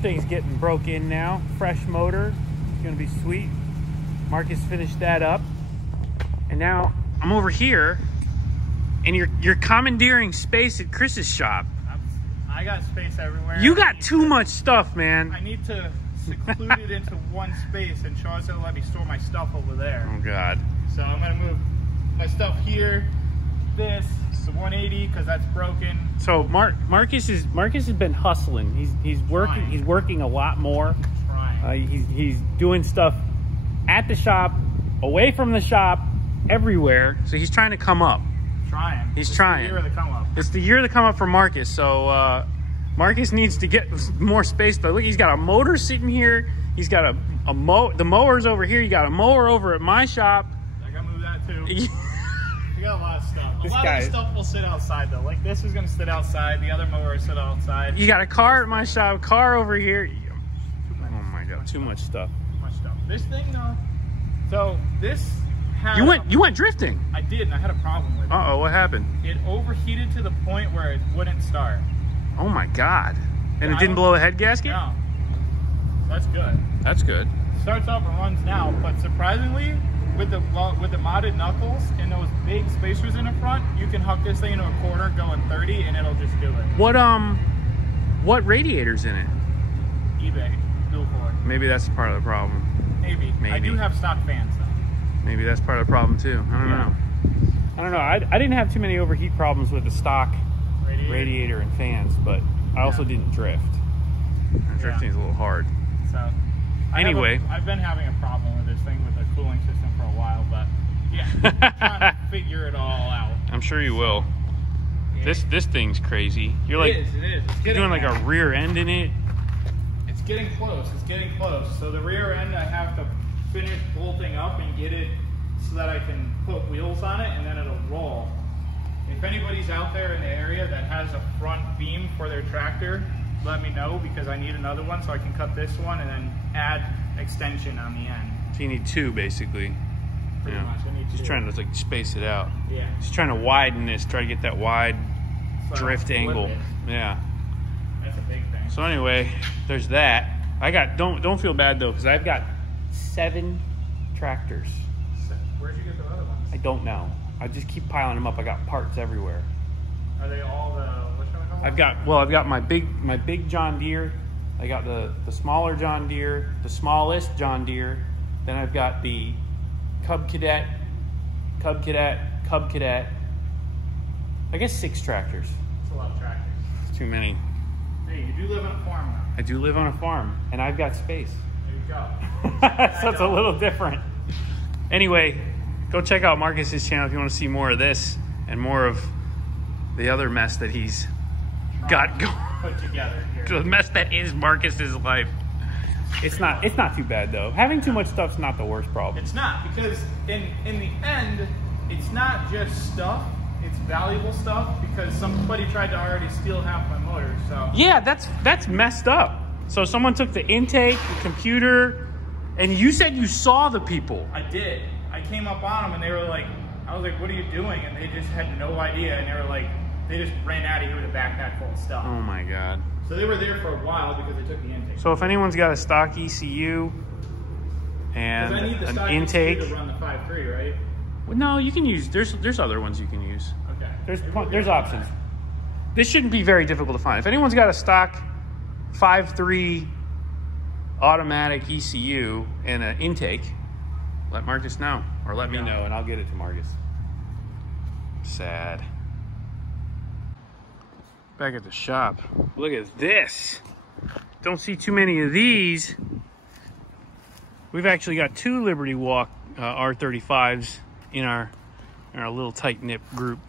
thing's getting broke in now. Fresh motor. It's gonna be sweet. Marcus finished that up. And now I'm over here, and you're commandeering space at Chris's shop. I got space everywhere. You got too much stuff, man. I need to seclude it into one space, and Sean's gonna let me store my stuff over there. Oh God. So I'm gonna move my stuff here, this, the 180, because that's broken. So Marcus has been hustling. He's working. Trying. He's working a lot more. Trying. He's doing stuff at the shop, away from the shop, everywhere. So he's trying to come up. Trying. He's trying. It's the year of the come up. It's the year to come up for Marcus. So Marcus needs to get more space. But look, he's got a motor sitting here. He's got the mower's over here. You got a mower over at my shop. I gotta move that too. We got a lot of stuff. A This lot guy- of the stuff will sit outside though. Like this is gonna sit outside. The other mower will sit outside. You got a car at my shop. Car over here. Oh my God, too much stuff. Too much stuff. This thing though. So this. You went drifting. I did, and I had a problem with it. Uh-oh, what happened? It overheated to the point where it wouldn't start. Oh my God. And Yeah, it didn't blow a head gasket? No. That's good. That's good. Starts up and runs now, but surprisingly, with the modded knuckles and those big spacers in the front, you can huck this thing into a corner going 30 and it'll just do it. What radiator's in it? eBay, dual core. Maybe that's part of the problem. Maybe. I do have stock fans though. Maybe that's part of the problem too. I don't know. I don't know. I didn't have too many overheat problems with the stock radiator and fans, but I also didn't drift. Drifting is a little hard. So anyway, I've been having a problem with this thing with the cooling system for a while, but yeah, trying to figure it all out. I'm sure you will. Yeah. This thing's crazy. You're like, it is. You're doing like a rear end in it. It's getting close. It's getting close. So the rear end, I have to finish bolting up and get it so that I can put wheels on it, and then it'll roll. If anybody's out there in the area that has a front beam for their tractor, let me know, because I need another one so I can cut this one and then add extension on the end. So you need two, basically. Pretty much. I need Just two. trying to like space it out. Yeah. Just trying to widen this, try to get that wide So drift angle. Yeah. That's a big thing. So anyway, there's that. I got don't feel bad though, because I've got 7 tractors. So where'd you get the other ones? I don't know. I just keep piling them up. I got parts everywhere. Are they all the I've got my big John Deere. I got the smaller John Deere, the smallest John Deere. Then I've got the Cub Cadet. I guess 6 tractors. That's a lot of tractors. It's too many. Hey, you do live on a farm now. I do live on a farm, and I've got space. There you go. So it's a little different. Anyway, go check out Marcus's channel if you want to see more of this and more of the other mess that he's got going. Put together here. The mess that is Marcus's life. It's not too bad though. Having too much stuff's not the worst problem. It's not, because in the end, it's not just stuff. It's valuable stuff, because somebody tried to already steal half my motor. So yeah, that's messed up. So someone took the intake, the computer, and you said you saw the people. I did. I came up on them and they were like, I was like, what are you doing? And they just had no idea, and they were like, they just ran out of here with a backpack full of stuff. Oh my God. So they were there for a while because they took the intake. So if anyone's got a stock ECU and I need the an stock intake, ECU to run the 5.3, right? well, no, you can use. There's other ones you can use. Okay. There's options. This shouldn't be very difficult to find. If anyone's got a stock 5.3 automatic ECU and an intake, let Marcus know, or let me know, and I'll get it to Marcus. Sad. Back at the shop. Look at this. Don't see too many of these. We've actually got 2 Liberty Walk R35s in our little tight-knit group.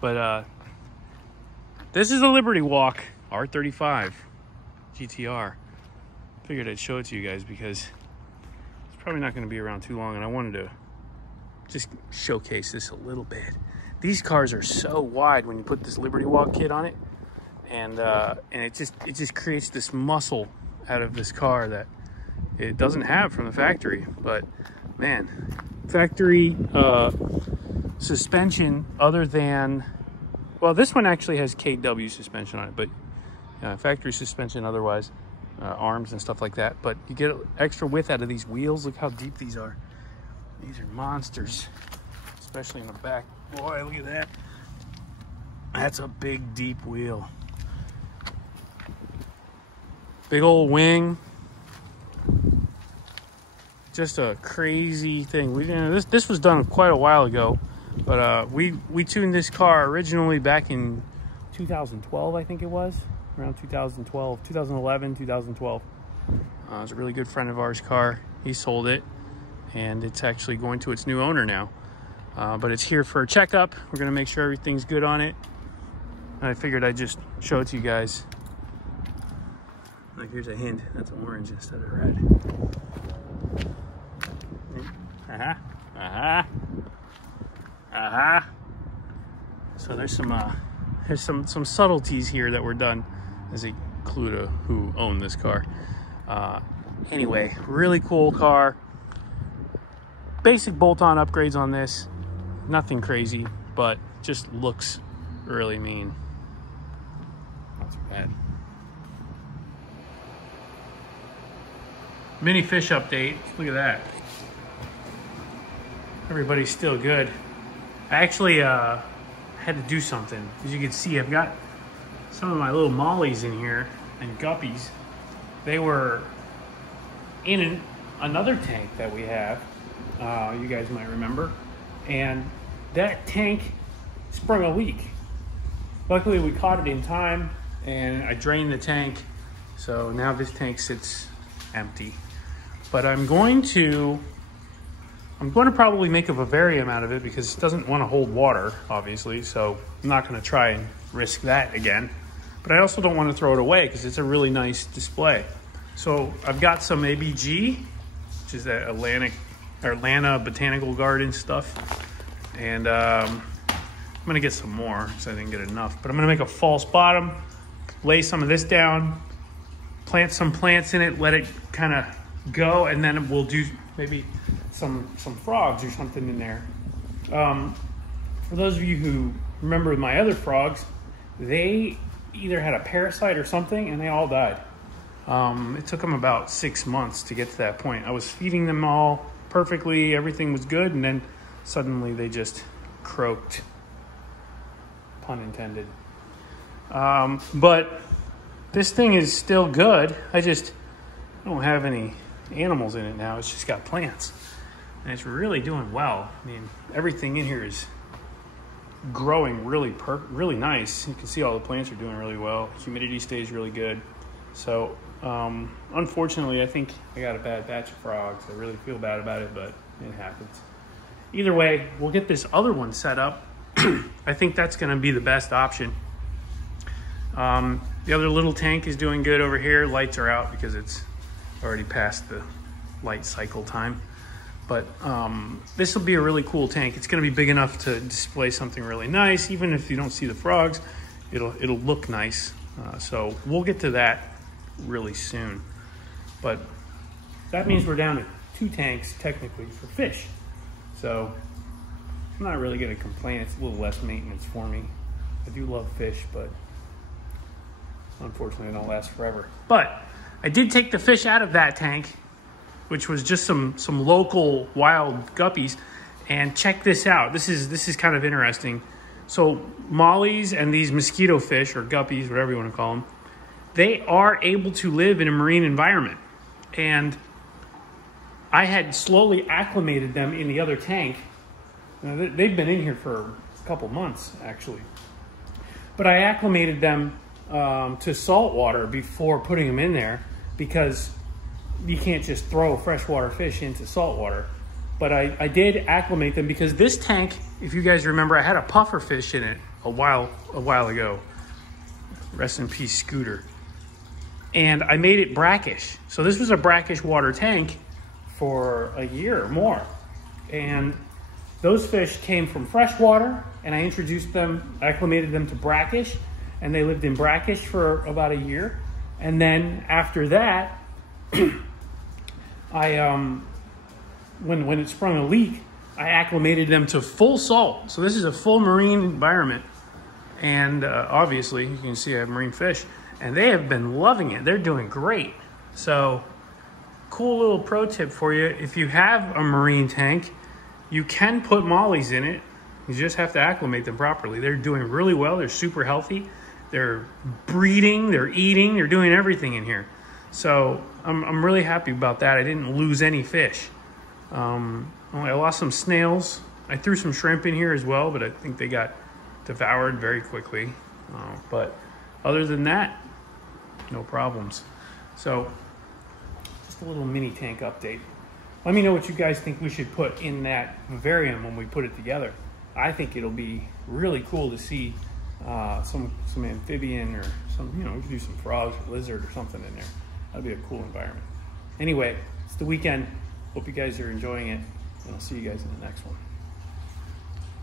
But this is a Liberty Walk R35 GTR. Figured I'd show it to you guys because it's probably not going to be around too long, and I wanted to just showcase this a little bit. These cars are so wide when you put this Liberty Walk kit on it, and it just creates this muscle out of this car that it doesn't have from the factory. But man, factory suspension, other than, well, this one actually has KW suspension on it, but factory suspension otherwise, arms and stuff like that. But you get extra width out of these wheels. Look how deep these are. These are monsters, especially in the back. Boy, look at that. That's a big, deep wheel. Big old wing. Just a crazy thing. This was done quite a while ago, but we tuned this car originally back in 2012, I think it was. Around 2012, 2011, 2012. It was a really good friend of ours' car. He sold it, and it's actually going to its new owner now. But it's here for a checkup. We're gonna make sure everything's good on it. And I figured I'd just show it to you guys. Like, here's a hint. That's orange instead of red. So there's some subtleties here that were done as a clue to who owned this car. Anyway, really cool car. Basic bolt-on upgrades on this. Nothing crazy, but just looks really mean. Not too bad. Mini fish update. Look at that. Everybody's still good. I actually had to do something. As you can see, I've got some of my little mollies in here and guppies. They were in another tank that we have. You guys might remember. And that tank sprung a leak. Luckily, we caught it in time, and I drained the tank. So now this tank sits empty. But I'm going to probably make a vivarium out of it because it doesn't want to hold water, obviously. So I'm not going to try and risk that again. But I also don't want to throw it away because it's a really nice display. So I've got some ABG, which is that Atlanta Botanical Garden stuff. And I'm going to get some more because I didn't get enough. But I'm going to make a false bottom, lay some of this down, plant some plants in it, let it kind of go, and then we'll do maybe some frogs or something in there. For those of you who remember my other frogs, they either had a parasite or something, and they all died. It took them about 6 months to get to that point. I was feeding them all perfectly, everything was good, and then suddenly they just croaked, pun intended. But this thing is still good. I don't have any animals in it now. It's just got plants, and it's really doing well. I mean, everything in here is growing really nice. You can see all the plants are doing really well. Humidity stays really good. So unfortunately, I think I got a bad batch of frogs. I really feel bad about it, but it happens. Either way, we'll get this other one set up. I think that's going to be the best option. The other little tank is doing good over here. Lights are out because it's already past the light cycle time. But this will be a really cool tank. It's going to be big enough to display something really nice. Even if you don't see the frogs, it'll look nice. So we'll get to that really soon. But that means we're down to 2 tanks technically for fish. So I'm not really going to complain. It's a little less maintenance for me. I do love fish, but unfortunately they don't last forever. But I did take the fish out of that tank, which was just some local wild guppies. And check this out. This is kind of interesting. So mollies and these mosquito fish, or guppies, whatever you want to call them, they are able to live in a marine environment. And I had slowly acclimated them in the other tank. Now, they've been in here for a couple months, actually. But I acclimated them to salt water before putting them in there, because you can't just throw freshwater fish into salt water. But I did acclimate them because this tank, if you guys remember, I had a puffer fish in it a while ago. Rest in peace, Scooter. And I made it brackish. So this was a brackish water tank for a year or more. And those fish came from freshwater, and I introduced them, acclimated them to brackish, and they lived in brackish for about a year. And then after that, when it sprung a leak, I acclimated them to full salt. So this is a full marine environment. And obviously, you can see I have marine fish, and they have been loving it. They're doing great. So cool little pro tip for you. If you have a marine tank, you can put mollies in it. You just have to acclimate them properly. They're doing really well. They're super healthy. They're breeding, they're eating, they're doing everything in here. So I'm really happy about that. I didn't lose any fish. I lost some snails. I threw some shrimp in here as well, but I think they got devoured very quickly. But other than that, no problems. So just a little mini tank update. Let me know what you guys think we should put in that vivarium when we put it together. I think it'll be really cool to see some amphibian or some, we could do some frogs or lizard or something in there. That'd be a cool environment. Anyway, it's the weekend. Hope you guys are enjoying it, and I'll see you guys in the next one.